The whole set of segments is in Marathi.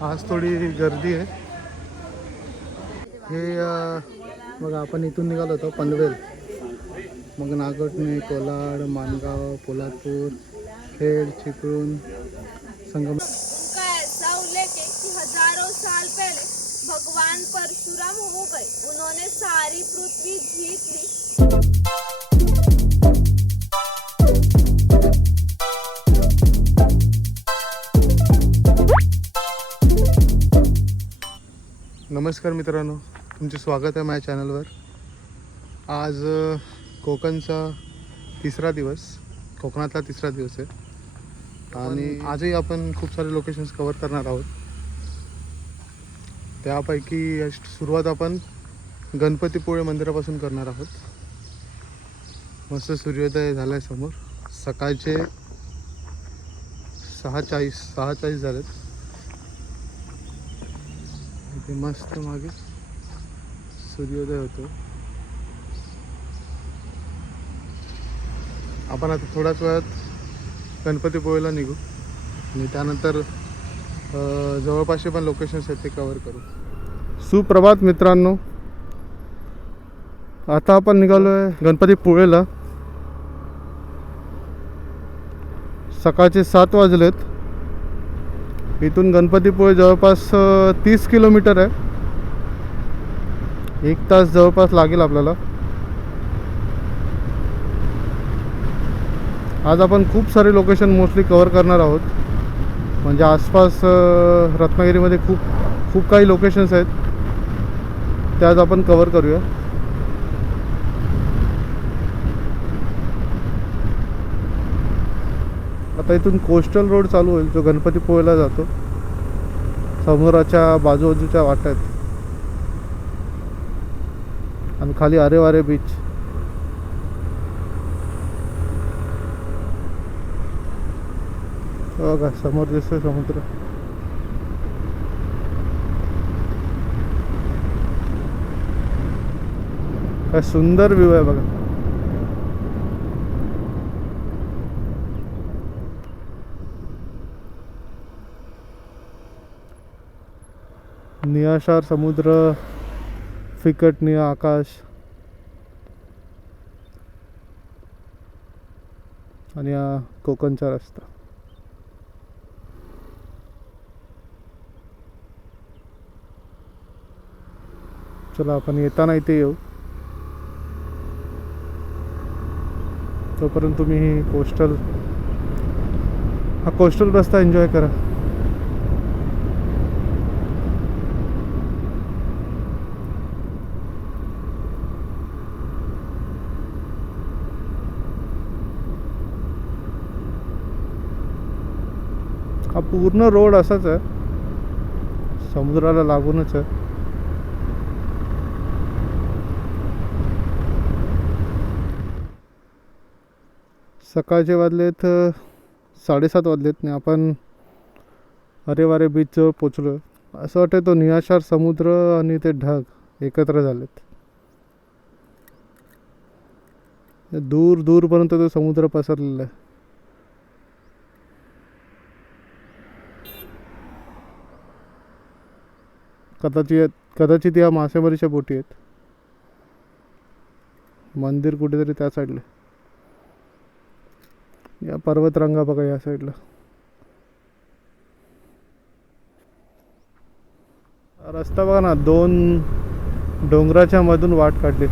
आज थोडी गर्दी आहे. हे बघा, आपण इथून निघालो होतो पनवेल, मग नागोठणे, कोलाड, माणगाव, पोलादपूर, खेड, चिपळूण, संगम. उनका ऐसा उल्लेख है कि हजारों साल पहले भगवान परशुराम हो गए, उन्होंने सारी पृथ्वी जीत ली। नमस्कार मित्रांनो, तुमचे स्वागत आहे माझ्या चॅनलवर. आज कोकणचा तिसरा दिवस, कोकणातला तिसरा दिवस आहे आणि आजही आपण खूप सारे लोकेशन्स कवर करणार आहोत. त्यापैकी सुरुवात आपण गणपतीपुळे मंदिरापासून करणार आहोत. मस्त सूर्योदय झाला आहे समोर. सकाळचे 6:40 झालेत. इथे मस्त मागे सूर्योदय होतो. आपण आता थोड्याच वेळात गणपतीपुळेला निघू आणि त्यानंतर जवळपासचे पण लोकेशन्स आहेत ते कवर करू. सुप्रभात मित्रांनो, आता आपण निघालो आहे गणपतीपुळेला. सकाळचे 7 वाजलेत. इथून गणपतीपुळे जवळपास 30 किलोमीटर आहे. 1 तास जवळपास लागेल आपल्याला. आज आपण खूप सारे लोकेशन मोस्टली कवर करणार आहोत. म्हणजे आसपास रत्नागिरीमध्ये खूप काही लोकेशन्स आहेत, ते आज आपण कवर करूया. आता इथून कोस्टल रोड चालू होईल जो गणपतीपुळेला जातो. समोराच्या बाजूबाजूच्या वाटा आहेत आणि खाली आरेवारे बीच. बघा समोर दिसतोय समुद्र. काय सुंदर व्ह्यू आहे बघा. निळाशार समुद्र, फिकट निळं आकाश आणि हा कोकणचा रस्ता. चला आपण येताना इथे येऊ. तोपर्यंत तुम्ही हा कोस्टल रस्ता एन्जॉय करा. हा पूर्ण रोड असाच आहे, समुद्राला लागूनच आहे. सकाळचे वाजलेत 7:30 वाजलेत आणि आपण अरेवारे बीचजवळ पोचलो. असं वाटतं तो निळाशार समुद्र आणि ते ढग एकत्र झालेत. दूर दूरपर्यंत तो समुद्र पसरलेला आहे. कदाचित या मासेमारीच्या बोटी आहेत. मंदिर कुठेतरी त्या साईडला. या पर्वतरांगा बघा या साईडला. रस्ता बघा ना, 2 डोंगराच्या मधून वाट काढली.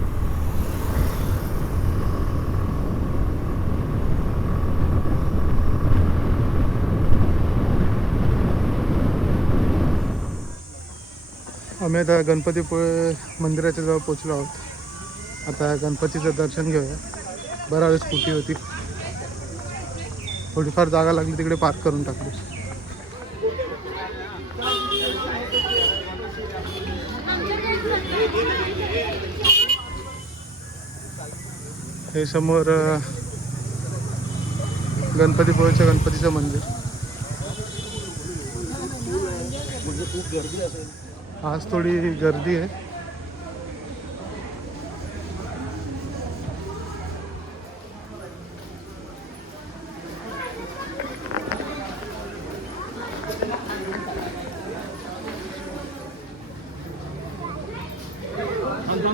आम्ही आता गणपतीपुळे मंदिराच्या जवळ पोचलो आहोत. आता गणपतीचं दर्शन घेऊया. बरा वेळ स्कूटी होती, थोडीफार जागा लागली तिकडे पार्क करून टाकली. हे समोर गणपतीपुळेचं गणपतीचं मंदिर. आज थोडी गर्दी आहे.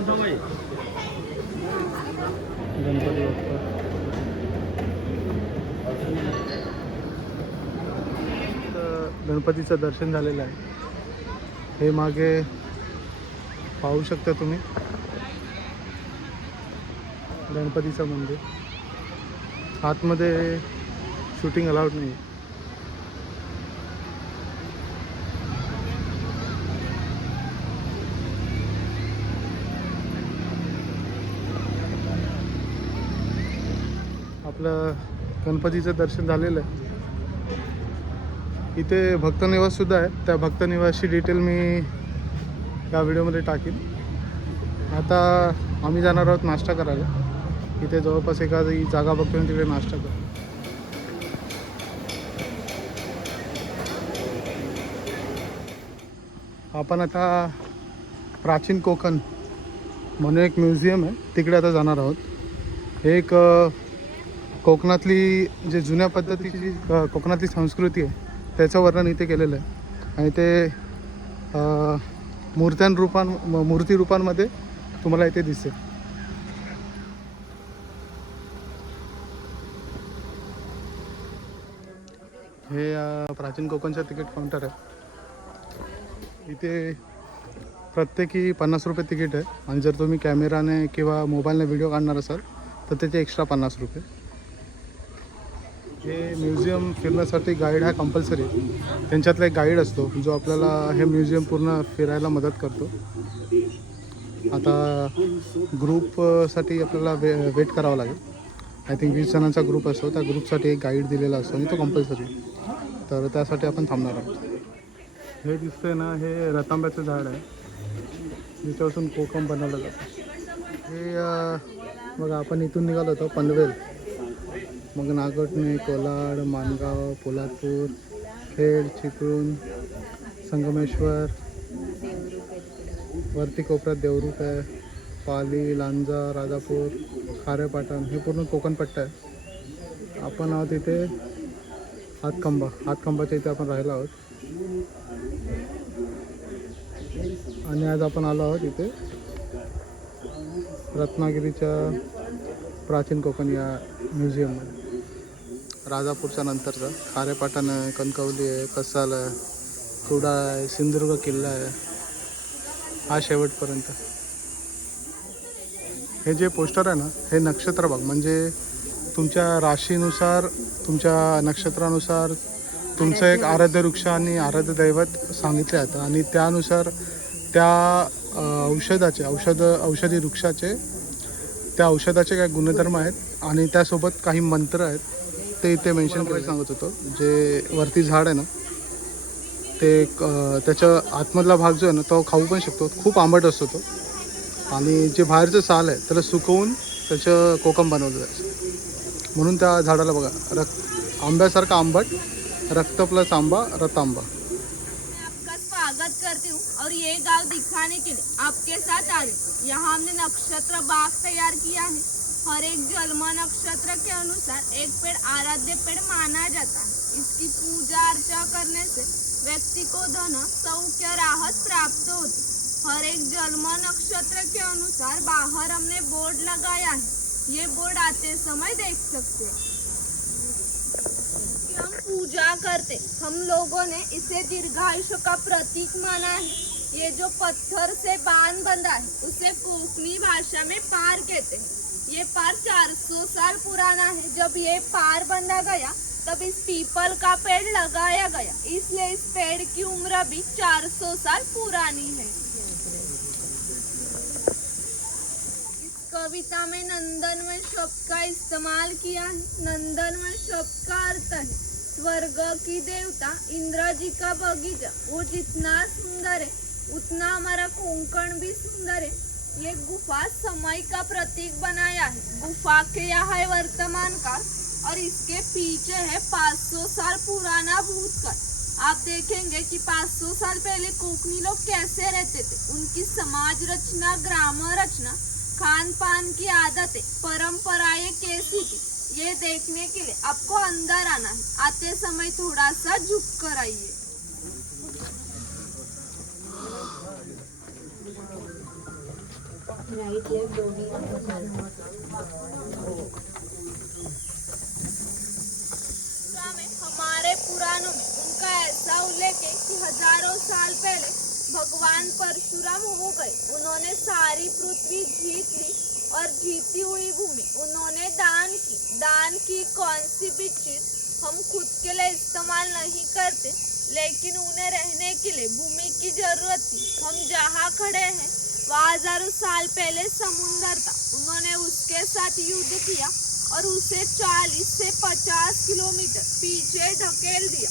गणपती बाप्पा. तर गणपतीचं दर्शन झालेलं आहे. हे मागे पाहू शकता तुम्ही गणपतीचं मंदिर. आतमध्ये शूटिंग अलाउड नाही. आपलं गणपतीचं दर्शन झालेलं आहे. इथे भक्तनिवाससुद्धा आहे. त्या भक्तनिवासची डिटेल मी या व्हिडिओमध्ये टाकीन. आता आम्ही जाणार आहोत नाश्ता करायला. इथे जवळपास एखादी जागा बघतो आणि तिकडे नाश्ता करू. आपण आता प्राचीन कोकण म्हणून एक म्युझियम आहे तिकडे आता जाणार आहोत. हे एक कोकणातली जे जुन्या पद्धतीची कोकणातली संस्कृती आहे त्याचं वर्णन इथे केलेलं आहे. आणि ते मूर्ती रूपांमध्ये तुम्हाला इथे दिसेल. हे प्राचीन कोकणचं तिकीट काउंटर आहे. इथे प्रत्येकी 50 रुपये तिकीट आहे. आणि जर तुम्ही कॅमेराने किंवा मोबाईलने व्हिडिओ काढणार असाल तर त्याचे एक्स्ट्रा 50 रुपये. हे म्युझियम फिरण्यासाठी गाईड हा कंपल्सरी आहे. त्यांच्यातला एक गाईड असतो जो आपल्याला हे म्युझियम पूर्ण फिरायला मदत करतो. आता ग्रुपसाठी आपल्याला वेट करावं लागेल. आय थिंक 20 जणांचा ग्रुप असतो. त्या ग्रुपसाठी एक गाईड दिलेला असतो आणि तो कंपल्सरी. तर त्यासाठी आपण थांबणार आहोत. हे दिसतंय ना, हे रतांब्याचं झाड आहे जिच्यापासून कोकम बनवलं जातं. हे बघा, आपण इथून निघालो होतो पनवेल, मग नागोठणे, कोलाड, माणगाव, पोलादपूर, खेड, चिपळूण, संगमेश्वर, वरती कोपऱ्यात देवरुख आहे, पाली, लांजा, राजापूर, खारेपाटण, हे पूर्ण कोकणपट्टा आहे. आपण आहोत इथे हातखंबाच्या इथे आपण राहिलो आहोत. आणि आज आपण आलो आहोत इथे रत्नागिरीच्या प्राचीन कोकण या म्युझियममध्ये. राजापूरच्या नंतरचा खारेपाटण आहे, कणकवली आहे, कसाल आहे, कुडाळ आहे, सिंधुदुर्ग किल्ला आहे, हा शेवटपर्यंत. हे जे पोस्टर आहे ना, हे नक्षत्र भाग म्हणजे तुमच्या राशीनुसार, तुमच्या नक्षत्रानुसार तुमचं एक आराध्य वृक्ष आणि आराध्य दैवत सांगितले जातं. आणि त्यानुसार त्या औषधी वृक्षाचे, त्या औषधाचे काही गुणधर्म आहेत आणि त्यासोबत काही मंत्र आहेत ते इथे मेन्शन करायला सांगत होतो. जे वरती झाड आहे ना, ते त्याच्या आतमधला भाग जो आहे ना तो खाऊ पण शकतो. खूप आंबट असतो तो. आणि जे बाहेरचं साल आहे त्याला सुकवून त्याचं कोकम बनवलं जायचं. म्हणून त्या झाडाला बघा, आंब्यासारखा आंबट, रक्त प्लस आंबा, रतांबा. आपका स्वागत करती हूँ और ये गांव दिखाने के लिए आपके साथ आ रही। यहाँ हमने नक्षत्र बाग तैयार किया है। हर एक जन्म नक्षत्र के अनुसार एक पेड़ आराध्य पेड़ माना जाता है। इसकी पूजा अर्चा करने से व्यक्ति को धन, सौख्य, राहत प्राप्त होती। हर एक जन्म नक्षत्र के अनुसार बाहर हमने बोर्ड लगाया है। ये बोर्ड आते समय देख सकते हैं। हम पूजा करते, हम लोगों ने इसे दीर्घायुष्य का प्रतीक माना है। ये जो पत्थर से बांध बंधा है उसे कोकणी भाषा में पार कहते हैं। ये पार 400 साल पुराना है। जब ये पार बंधा गया तब इस पीपल का पेड़ लगाया गया, इसलिए इस पेड़ की उम्र भी 400 साल पुरानी है। इस कविता में नंदनवन शब्द का इस्तेमाल किया है। नंदनवन शब्द का अर्थ है स्वर्ग की देवता इंद्र जी का बगीचा। वो जितना सुंदर है उतना हमारा कोंकण भी सुंदर है। ये गुफा समय का प्रतीक बनाया है। गुफा के यहाँ है वर्तमान काल और इसके पीछे है 500 साल पुराना भूतकाल। आप देखेंगे कि 500 साल पहले कोकणी लोग कैसे रहते थे, उनकी समाज रचना, ग्राम रचना, खान पान की आदतें, परंपराएं कैसी थी, ये देखने के लिए आपको अंदर आना है। आते समय थोड़ा सा झुक कर आइए। में हमारे पुराणों में उनका ऐसा उल्लेख है कि हजारों साल पहले भगवान परशुराम हो गए। उन्होंने सारी पृथ्वी जीत ली और जीती हुई भूमि उन्होंने दान की कौन सी भी चीज हम खुद के लिए इस्तेमाल नहीं करते, लेकिन उन्हें रहने के लिए भूमि की जरूरत थी। हम जहाँ खड़े हैं वहाँ हजारों साल पहले समुंदर था। उन्होंने उसके साथ युद्ध किया और उसे 40 से 50 किलोमीटर पीछे ढकेल दिया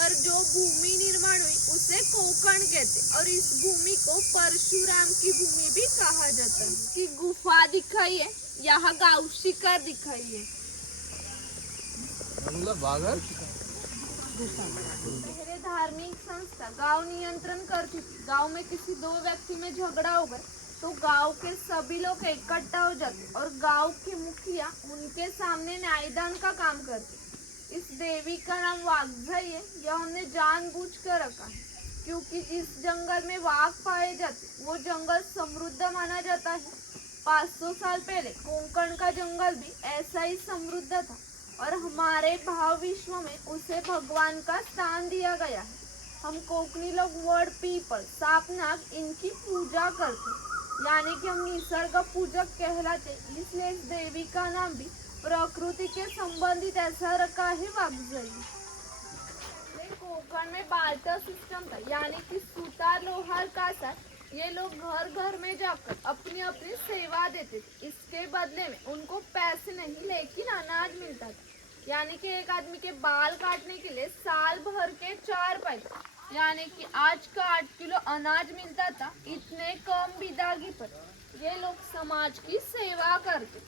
और जो भूमि निर्माण हुई उसे कोकण कहते और इस भूमि को परशुराम की भूमि भी कहा जाता है। की गुफा दिखाई है, यहाँ गाँव शिखर दिखाई है। पहले धार्मिक संस्था गांव नियंत्रण करती थी। गांव में किसी दो व्यक्ति में झगड़ा हो गया तो गांव के सभी लोग इकट्ठा हो जाते और गांव की मुखिया उनके सामने न्यायदान का काम करती। इस देवी का नाम वाघजाई है। यह हमने जानबूझ कर रखा है क्योंकि जिस जंगल में वाघ पाए जाते वो जंगल समृद्ध माना जाता है। 500 साल पहले कोंकण का जंगल भी ऐसा ही समृद्ध था और हमारे भाव विश्व में उसे भगवान का स्थान दिया गया है। हम कोकणी लोग वड पीपल सांप नाग इनकी पूजा करते, यानी कि हम निसर्ग पूजक कहलाते। इसलिए इस देवी का नाम भी प्रकृति के संबंधित ऐसा रखा है वाघजाई। कोकण में बार्टर सिस्टम था, यानी कि सुतार लोहार कासार ये लोग घर घर में जाकर अपनी अपनी सेवा देते थे। इसके बदले में उनको पैसे नहीं लेकिन अनाज मिलता था, यानी कि एक आदमी के बाल काटने के लिए साल भर के 4 पैसे यानी कि आज का 8 किलो अनाज मिलता था। इतने कम विदागी पर ये लोग समाज की सेवा करते।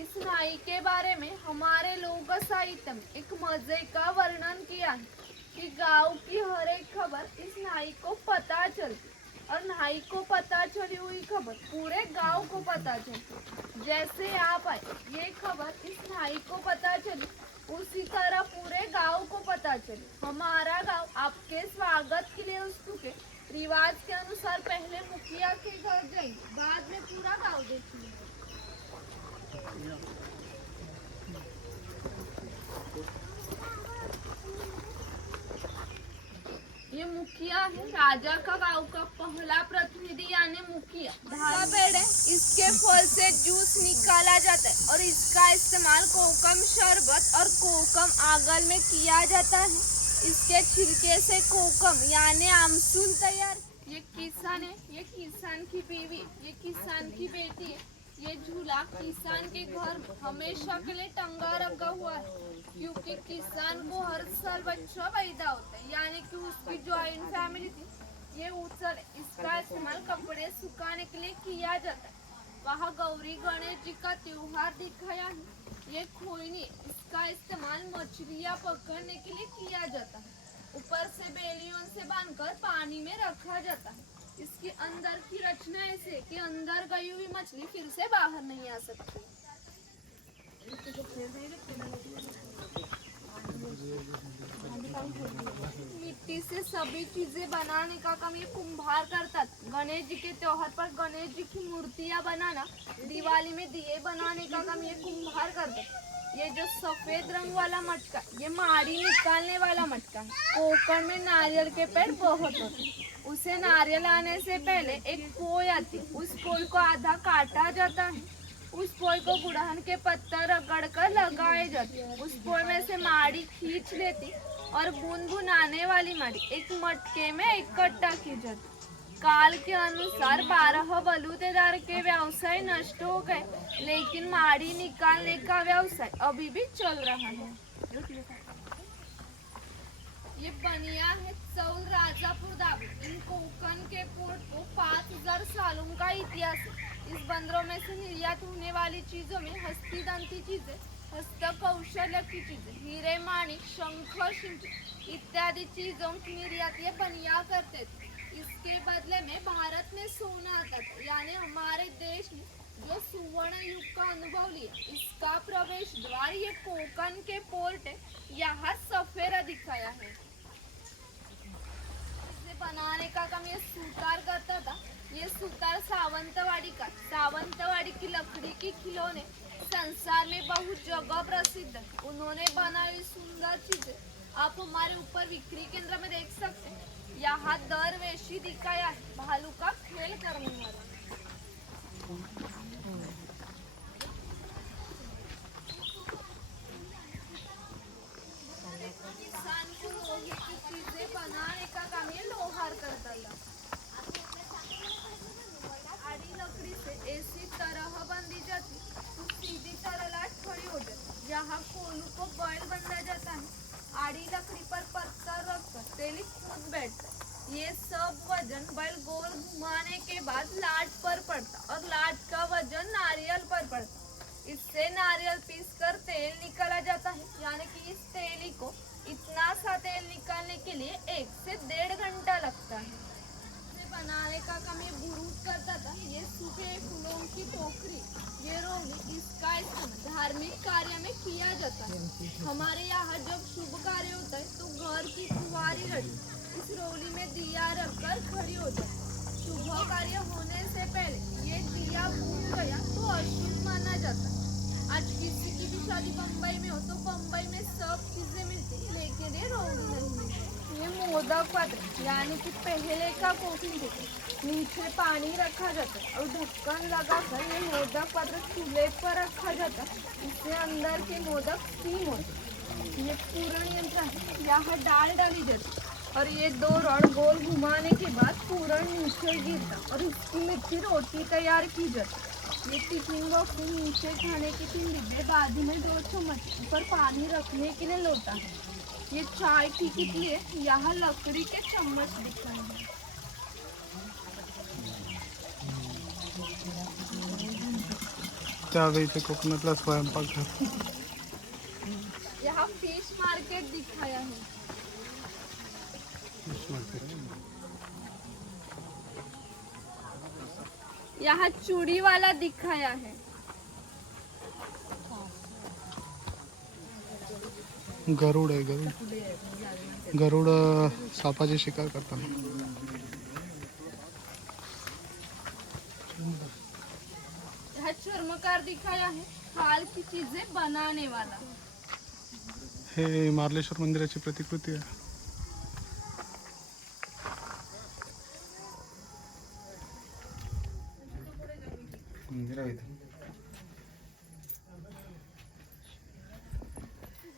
इस नाई के बारे में हमारे लोक साहित्य में एक मजे का वर्णन किया है कि गांव की हर एक खबर इस नाई को पता चलती और नाई को पता चली हुई खबर पूरे गांव को पता चलती। जैसे आप आए ये खबर इस नाई को पता चली, उसी तरह पूरे गांव को पता चली। हमारा गांव आपके स्वागत के लिए उत्सुक है। रिवाज के अनुसार पहले मुखिया के घर जाएंगे, बाद में पूरा गांव देखेंगे। ये मुखिया है, राजा का गांव का पहला प्रतिनिधि यानी मुखिया। धागा पेड़ है, इसके फल से जूस निकाला जाता है और इसका इस्तेमाल कोकम शरबत और कोकम आगल में किया जाता है। इसके छिलके से कोकम यानी आमसूल तैयार। ये किसान है, ये किसान की बीवी, ये किसान की बेटी है। ये झूला किसान के घर में हमेशा के लिए टंगा रखा हुआ है क्योंकि किसान को हर साल बच्चा पैदा होता है, यानी कि उसकी ज्वाइंट फैमिली थी। ये उचल इसका इस्तेमाल कपड़े सुखाने के लिए किया जाता है। वहाँ गौरी गणेश जी का त्योहार दिखाया है। ये खोइनी, इसका इस्तेमाल मछलियाँ पकड़ने के लिए किया जाता है। ऊपर से बेलियों से बांधकर पानी में रखा जाता है। इसके अंदर की रचना ऐसे है कि अंदर गई हुई मछली फिर से बाहर नहीं आ सकती। मिट्टी से सभी चीजें बनाने का काम ये कुम्हार करता था। गणेश जी के त्योहार पर गणेश जी की मूर्तियां बनाना, दिवाली में दिए बनाने का काम ये कुम्हार करता था। ये जो सफेद रंग वाला मटका, ये माड़ी निकालने वाला मटका है। कोकण में नारियल के पेड़ बहुत होते, उसे नारियल आने से पहले एक पोय आती, उस पोय को आधा काटा जाता है। उस पोय को गुड़हन के पत्थर रगड़ कर लगाए जाते। उस पोय में से माड़ी खींच लेती और गुनगुनाने वाली माड़ी एक मटके में इकट्ठा की जाती। काल के अनुसार 12 बलूतेदार के व्यवसाय नष्ट हो गए, लेकिन माड़ी निकालने का व्यवसाय अभी भी चल रहा है। ये बनिया है चौल राजापुर दाबी। इन कोकण के पोर्ट को 5000 सालों का इतिहास है। इस बंदरों में से निर्यात होने वाली चीजों में हस्तिदंती चीजें, हस्तकौशल्य की चीजें, हीरे माणिक, शंख शिंपी इत्यादि चीजों की निर्यात ये बनिया करते थे। इसके बदले में भारत में सोना आता था, यानी हमारे देश ने जो सुवर्ण युग का अनुभव लिया, इसका प्रवेश द्वार ये कोकण के पोर्ट है। यहाँ सफेरा दिखाया है। इसे बनाने का काम ये सुतार करता था। ये सुतार सावंतवाड़ी का सावंतवाड़ी की लकड़ी की खिलौने संसार में बहुत जगह प्रसिद्ध है। उन्होंने बनाई सुंदर चीजें आप हमारे ऊपर बिक्री केंद्र में देख सकते हैं। यहाँ दरवेशी दिखाया है भालू का खेल करने वाला। किसान को लोहे की चीजें बनाने का काम ये लोहार करता था। आड़ी लकड़ी से ऐसी तरह बंधी जाती तो सीधी तरह लाट खड़ी हो जाती। जहाँ कोलू को बैल बंधा जाता है आड़ी लकड़ी पर पत्थर रखकर तेली कूद बैठता है। ये सब वजन बैल गोल घुमाने के बाद लाट पर पड़ता और लाट का वजन नारियल पर पड़ता। इससे नारियल पीसकर तेल निकाला जाता है। यानी कि इस तेली को इतना सा तेल निकालने के लिए 1 से 1.5 घंटा लगता है। इसे बनाने का काम ये बुरुज करता था। ये सूखे फूलों की टोकरी ये रोली इसका इस्तेमाल धार्मिक कार्य में किया जाता है। हमारे यहाँ जब शुभ कार्य होता है तो घर की कुंवारी लड़की इस रोली में दिया रखकर खड़ी हो जाती है। शुभ कार्य होने से पहले ये दिया बुझ गया तो अशुभ माना जाता है। आज किसी की भी शादी बम्बई में हो तो बम्बई में सब चीजें मिलती लेकिन ये रोली नहीं मिलती। ये मोदक पात्र यानी कि पहले का कोटिंग देते नीचे पानी रखा जाता है और ढक्कन लगाकर ये मोदक पात्र चूल्हे पर रखा जाता है। इससे अंदर के मोदक स्टीम होते। ये पूरण यंत्र है। यहाँ दाल डाली जाती और ये 2 रॉड गोल घुमाने के बाद पूरण नीचे गिरता और इसकी मीठी रोटी तैयार की जाती। ये टिफिन बॉक्स में नीचे खाने के 3 डिब्बे बाजू में 2 चम्मच ऊपर पानी रखने के लिए लोटा है। ये चाय की कितली है। यहाँ लकड़ी के चम्मच दिखाएंगे। त्यावेळी इथे कोकणातला स्वयंपाकघर. यहाँ फिश मार्केट दिखाया है। यहाँ चूड़ी वाला दिखाया है। गरुड आहे. गरुड सापाची शिकार करताना. यहाँ चर्मकार दिखाया है हाल की चीजें बनाने वाला। हे मार्लेश्वर मंदिराची प्रतिकृती आहे.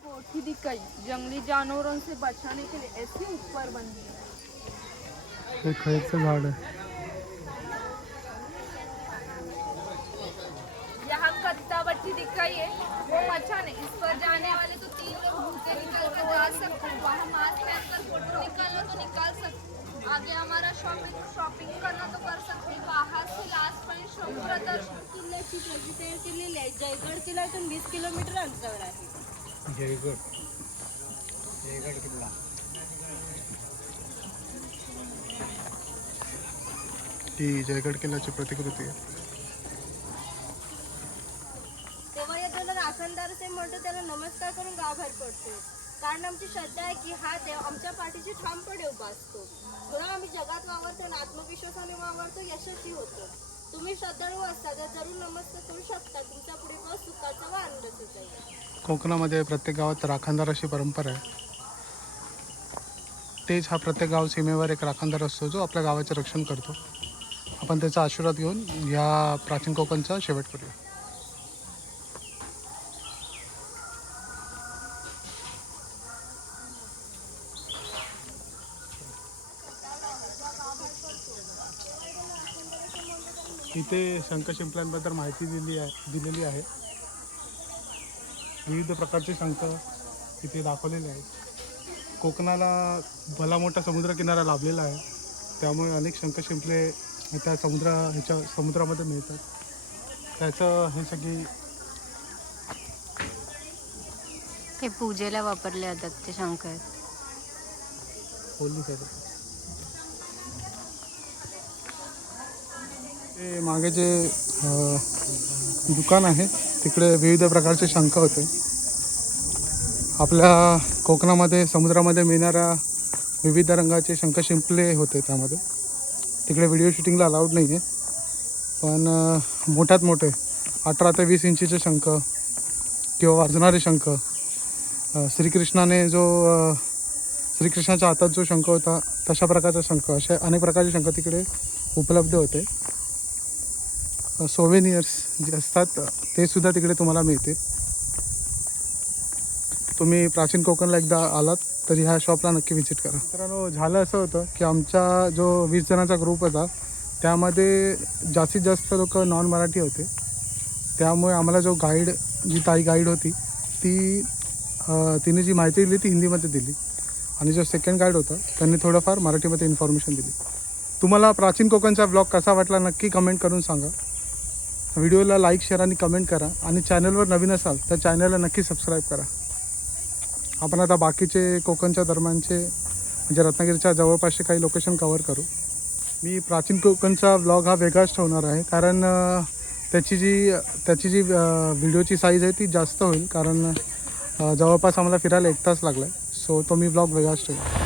कोठी दिखाई जंगली जानवरों से बचाने के लिए ऐसे ऊपर बनी है। हे खैरचं झाड आहे. यहाँ कत्तावटी दिखाई है वो मचान है। इस पर जाने वाले तो 3 लोग भूखे निकल कर जा सकते हैं। वहाँ मास्क पहनकर फोटो निकालना तो निकाल सकते। आगे हमारा शॉपिंग करना तो कर सकते। बाहर से लास्ट पॉइंट समुद्र दर्शन किल्ल्याची प्रगती केलेली आहे। जयगड किल्ला इथून 20 किलोमीटर अंतरावर आहे। जयगड किल्ला. ही जयगड किल्ल्याची प्रतिकृती आहे. तेव्हा येताना राखणदार असे म्हणतो त्याला नमस्कार करून गावबाहेर पडतो. कारण आमची श्रद्धा आहे की हा देव आमच्या पाठीशी ठामपणे उभा असतो. म्हणून आम्ही जगात वावरतो आणि आत्मविश्वासाने वावरतो यशस्वी होतो. तुम्ही श्रद्धाळू असता तर जरूर नमस्कार करू शकता. तुमच्या पुढे मग सुखाचा व आनंदाचा जाईल. कोकणामध्ये प्रत्येक गावात राखणदार अशी परंपरा आहे. तेच हा प्रत्येक गाव सीमेवर एक राखणदार असतो जो आपल्या गावाचे रक्षण करतो. आपण त्याचा आशीर्वाद घेऊन या प्राचीन कोकणचा शेवट करूया. इथे शंख शिंपल्यांबद्दल माहिती दिलेली आहे. विविध प्रकारचे शंख इथे दाखवलेले आहेत. कोकणाला भला मोठा समुद्रकिनारा लाभलेला आहे. त्यामुळे अनेक शंख शिंपले त्या समुद्रामध्ये मिळतात. त्याचं हे सगळी ते पूजेला वापरले जातात ते शंख आहेत. बोलली सर ते मागे जे दुकान आहे तिकडे विविध प्रकारचे शंख होते. आपल्या कोकणामध्ये समुद्रामध्ये मिळणाऱ्या विविध रंगाचे शंख शिंपले होते. त्यामध्ये तिकडे व्हिडिओ शूटिंगला अलाउड नाही आहे. पण मोठ्यात मोठे 18 ते 20 इंचीचे शंख किंवा वाजणारे शंख, श्रीकृष्णाने जो श्रीकृष्णाच्या हातात जो शंख होता तशा प्रकारचा शंख, असे अनेक प्रकारचे शंख तिकडे उपलब्ध होते. सोवेनियर्स जे असतात ते सुद्धा तिकडे तुम्हाला मिळतील. तुम्ही प्राचीन कोकणला एकदा आलात तर ह्या शॉपला नक्की व्हिजिट करा. मित्रांनो, झालं असं होतं की आमचा जो 20 जणांचा ग्रुप होता त्यामध्ये जास्तीत जास्त लोक नॉन मराठी होते. त्यामुळे आम्हाला जो गाईड, जी ताई गाईड होती तिने जी माहिती दिली ती हिंदीमध्ये दिली आणि जो सेकंड गाईड होता त्यांनी थोडंफार मराठीमध्ये इन्फॉर्मेशन दिली. तुम्हाला प्राचीन कोकणचा ब्लॉग कसा वाटला नक्की कमेंट करून सांगा. व्हिडिओला लाईक, शेअर आणि कमेंट करा आणि चॅनलवर नवीन असाल तर चॅनलला नक्की सबस्क्राईब करा. आपण आता बाकीचे कोकणच्या दरम्यानचे म्हणजे रत्नागिरीच्या जवळपासचे काही लोकेशन कवर करू. मी प्राचीन कोकणचा ब्लॉग हा वेगळाच ठेवणार आहे कारण त्याची जी व्हिडिओची साईज आहे ती जास्त होईल कारण जवळपास आम्हाला फिरायला 1 तास लागला आहे. सो तो मी ब्लॉग वेगळाच ठेवू.